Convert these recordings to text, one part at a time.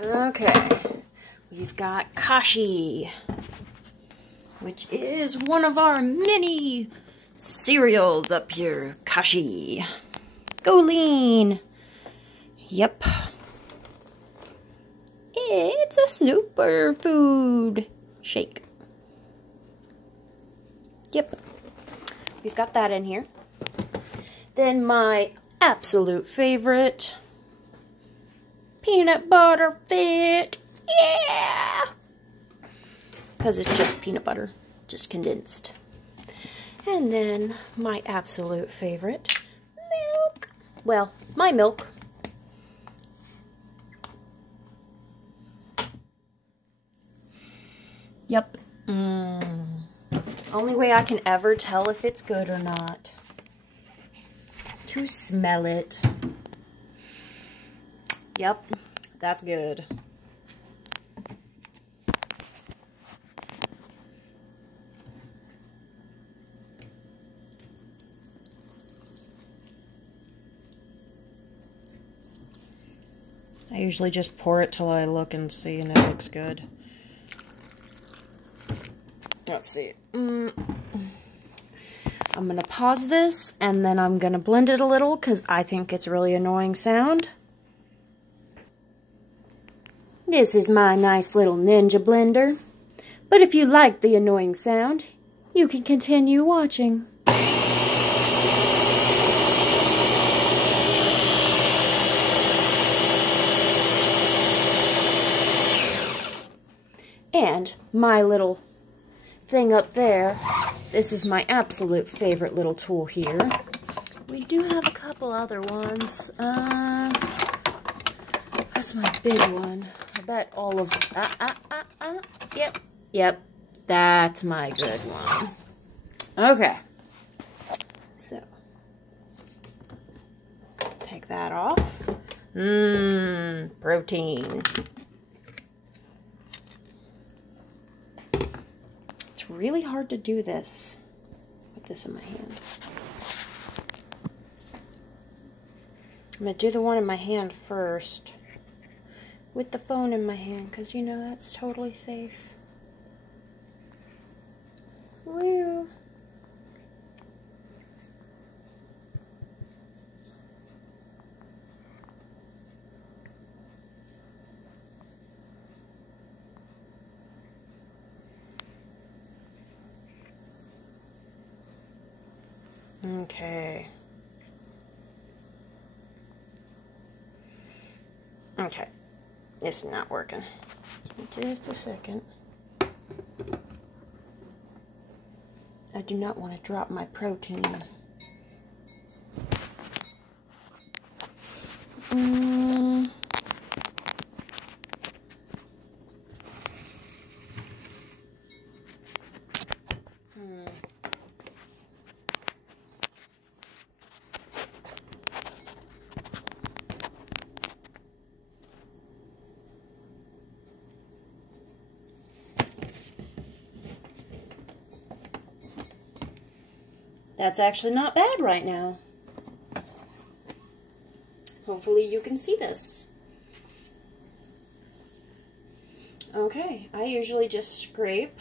Okay, we've got Kashi, which is one of our mini cereals up here. Kashi. Go lean. Yep. It's a superfood shake. Yep. We've got that in here. Then my absolute favorite, peanut butter fit. Yeah! Because it's just peanut butter, just condensed. And then my absolute favorite, milk. Well, my milk. Yep. Only way I can ever tell if it's good or not. To smell it. Yep, that's good. I usually just pour it till I look and see and it looks good. Let's see. I'm going to pause this and then I'm going to blend it a little because I think it's a really annoying sound. This is my nice little ninja blender. But if you like the annoying sound, you can continue watching. And my little thing up there, this is my absolute favorite little tool here. We do have a couple other ones. That's my big one. I bet all of... Yep. That's my good one. Okay. So. Take that off. Protein. It's really hard to do this with this in my hand. I'm going to do the one in my hand first. With the phone in my hand, because you know that's totally safe. Woo! Okay. Okay. It's not working. Just a second. I do not want to drop my protein. That's actually not bad right now. Hopefully you can see this. Okay, I usually just scrape.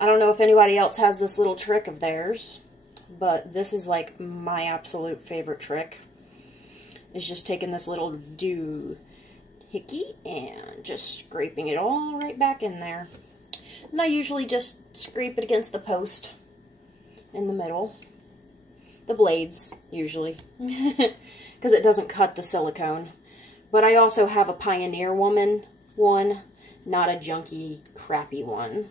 I don't know if anybody else has this little trick of theirs, but this is like my absolute favorite trick. Is just taking this little doohickey and just scraping it all right back in there. And I usually just scrape it against the post in the middle. The blades, usually. Because it doesn't cut the silicone. But I also have a Pioneer Woman one, not a junky, crappy one.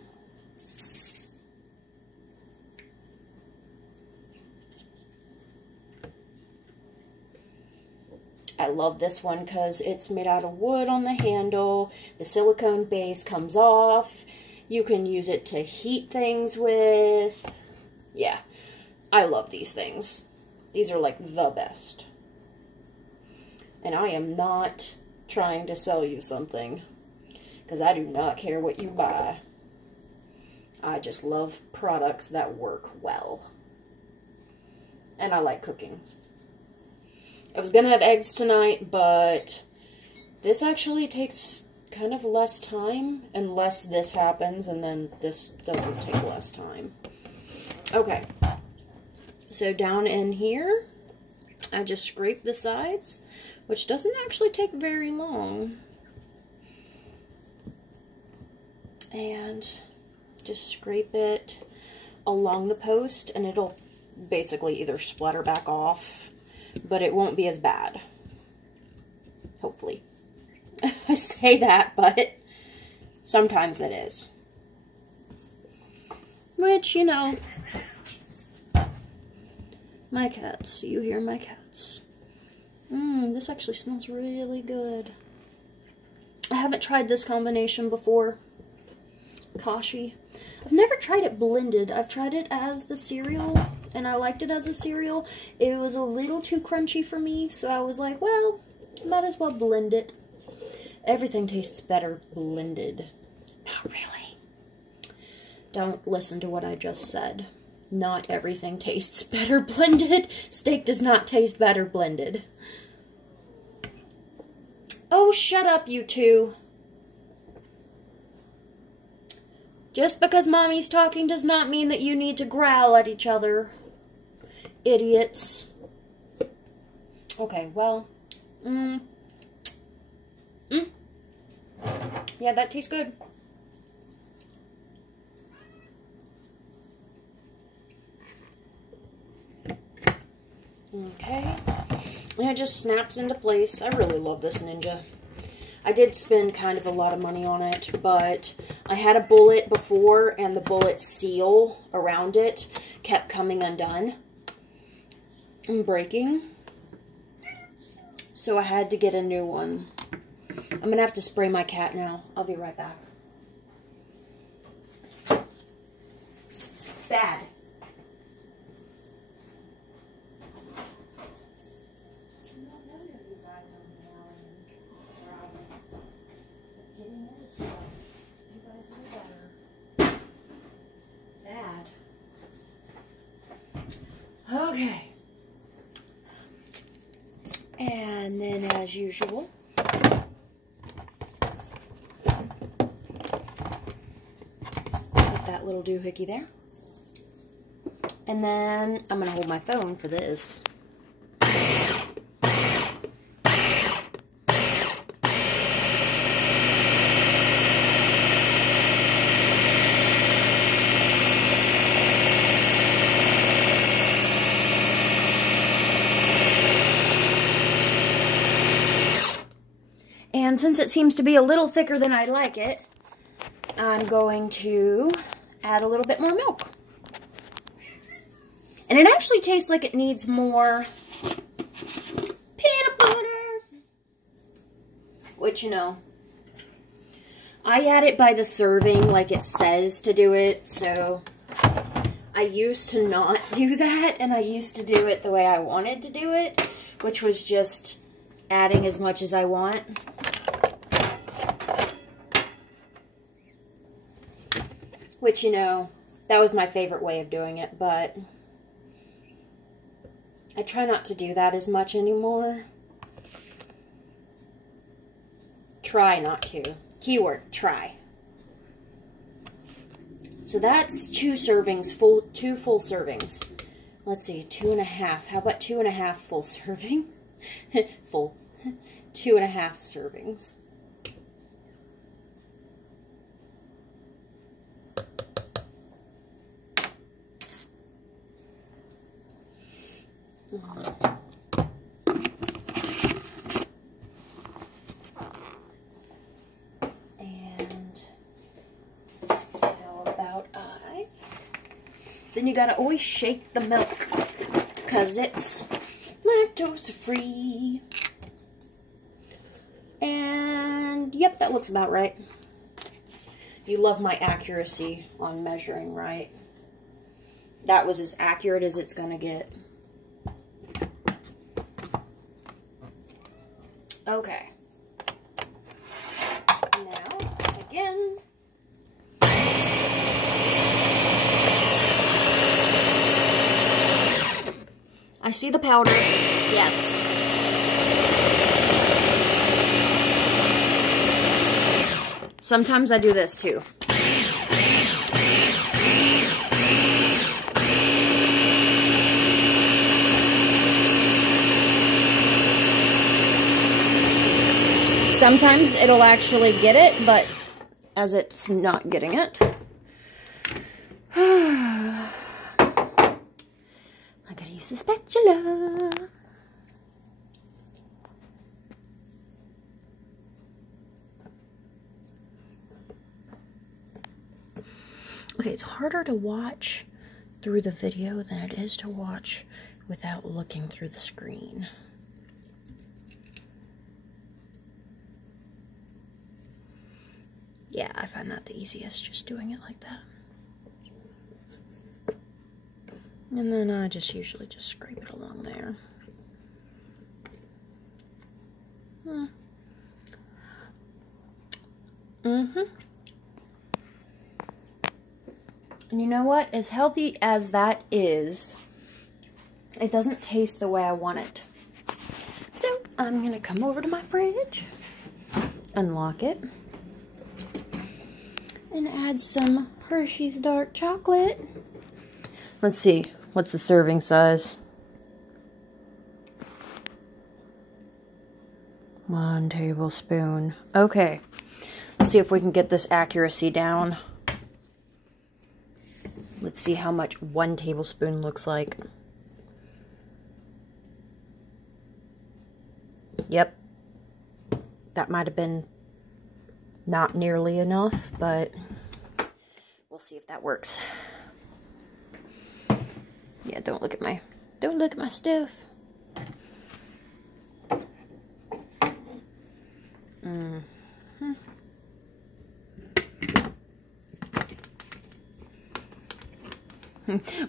I love this one because it's made out of wood on the handle. The silicone base comes off. You can use it to heat things with. Yeah, I love these things. These are like the best. And I am not trying to sell you something, because I do not care what you buy. I just love products that work well. And I like cooking. I was going to have eggs tonight, but This actually takes kind of less time, unless this happens, and then this doesn't take less time. Okay, so down in here, I just scrape the sides, which doesn't actually take very long. And just scrape it along the post, and it'll basically either splatter back off, but it won't be as bad. Hopefully. I say that, but sometimes it is. Which, you know, my cats. You hear my cats. This actually smells really good. I haven't tried this combination before. Kashi. I've never tried it blended. I've tried it as the cereal, and I liked it as a cereal. It was a little too crunchy for me, so I was like, well, might as well blend it. Everything tastes better blended. Not really. Don't listen to what I just said. Not everything tastes better blended. Steak does not taste better blended. Oh, shut up, you two. Just because Mommy's talking does not mean that you need to growl at each other. Idiots. Okay, well. Yeah, that tastes good. Okay. And it just snaps into place. I really love this Ninja. I did spend kind of a lot of money on it, but I had a bullet before, and the bullet seal around it kept coming undone and breaking. So I had to get a new one. I'm going to have to spray my cat now. I'll be right back. Bad. Okay. And then, as usual, put that little doohickey there. And then I'm going to hold my phone for this. And since it seems to be a little thicker than I like it, I'm going to add a little bit more milk. And it actually tastes like it needs more peanut butter. Which, you know, I add it by the serving like it says to do it, so I used to not do that, and I used to do it the way I wanted to do it, which was just adding as much as I want. Which, you know, that was my favorite way of doing it, but I try not to do that as much anymore. Try not to. Keyword, try. So that's 2 servings, two full servings. Let's see, 2.5. How about 2.5 full servings? Full. 2.5 servings. And how about then you gotta always shake the milk because it's lactose free. And yep, that looks about right. You love my accuracy on measuring, right? That was as accurate as it's gonna get. Okay. Now, again. I see the powder. Yes. Sometimes I do this too. Sometimes it'll actually get it, but as it's not getting it, I gotta use the spatula. Okay, it's harder to watch through the video than it is to watch without looking through the screen. Yeah, I find that the easiest, just doing it like that. And then I just usually just scrape it along there. And you know what? As healthy as that is, it doesn't taste the way I want it. So I'm gonna come over to my fridge, unlock it, and add some Hershey's dark chocolate. Let's see, what's the serving size? 1 tablespoon. Okay, let's see if we can get this accuracy down. Let's see how much 1 tablespoon looks like. Yep, that might have been not nearly enough, but we'll see if that works. Yeah, don't look at my stuff.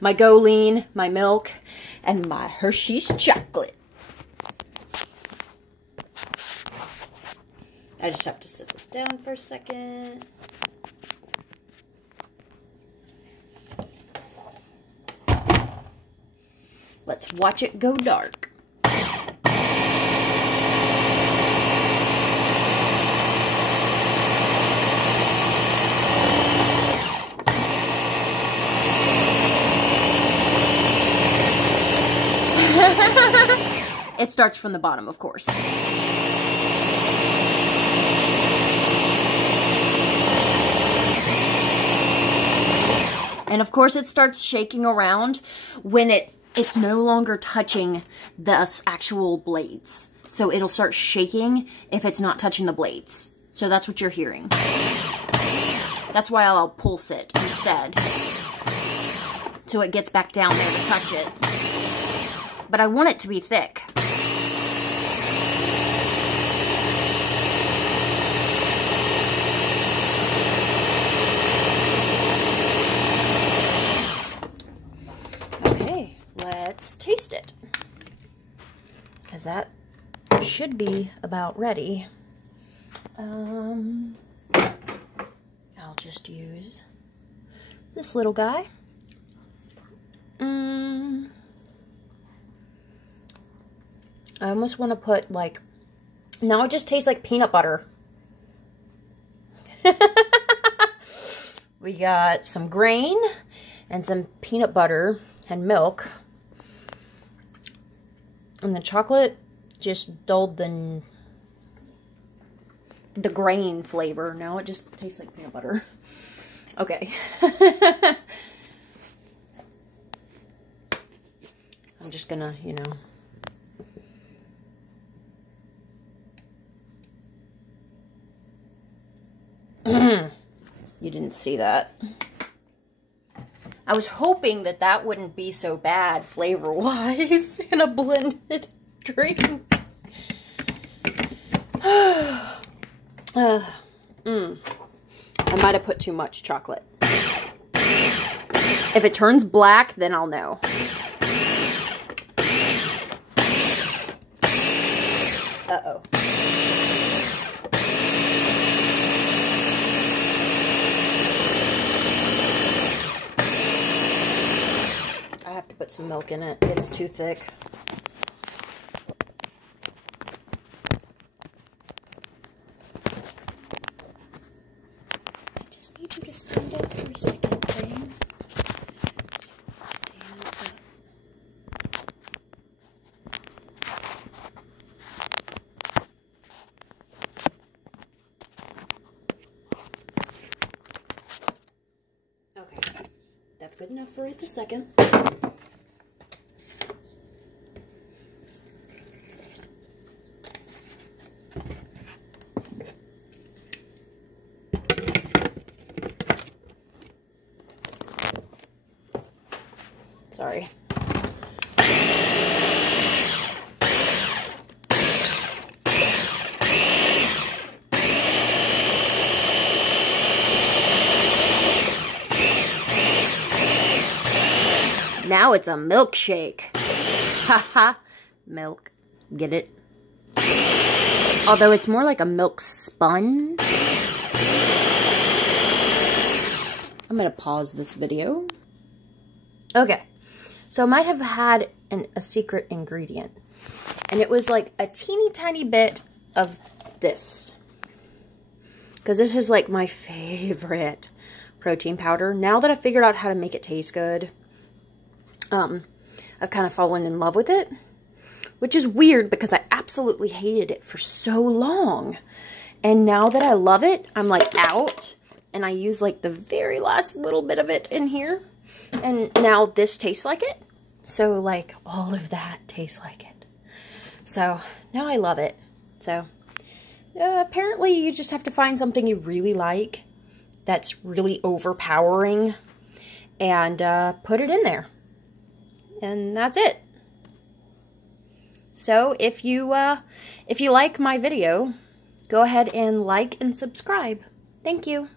My Go Lean, my milk, and my Hershey's chocolate. I just have to sit this down for a second. Let's watch it go dark. It starts from the bottom, of course. And of course it starts shaking around when it's no longer touching the actual blades. So it'll start shaking if it's not touching the blades. So that's what you're hearing. That's why I'll pulse it instead. So it gets back down there to touch it. But I want it to be thick. Okay, let's taste it. Because that should be about ready. I'll just use this little guy. I almost want to put, like, now it just tastes like peanut butter. We got some grain and some peanut butter and milk. And the chocolate just dulled the grain flavor. Now it just tastes like peanut butter. Okay. I'm just gonna, you know. You didn't see that. I was hoping that that wouldn't be so bad flavor-wise in a blended drink. I might have put too much chocolate. If it turns black, then I'll know. Uh-oh. I have to put some milk in it. It's too thick. need you to stand up for a second, okay? Stand up. Okay, that's good enough for right this second. Sorry. Now it's a milkshake. Haha. Milk. Get it? Although it's more like a milk sponge. I'm going to pause this video. Okay. So I might have had a secret ingredient. And it was like a teeny tiny bit of this. Because this is like my favorite protein powder. Now that I've figured out how to make it taste good, I've kind of fallen in love with it. Which is weird because I absolutely hated it for so long. And now that I love it, I'm like out. And I use like the very last little bit of it in here. And now this tastes like it. So like all of that tastes like it. So now I love it. So apparently you just have to find something you really like that's really overpowering and put it in there. And that's it. So if you like my video, go ahead and like and subscribe. Thank you.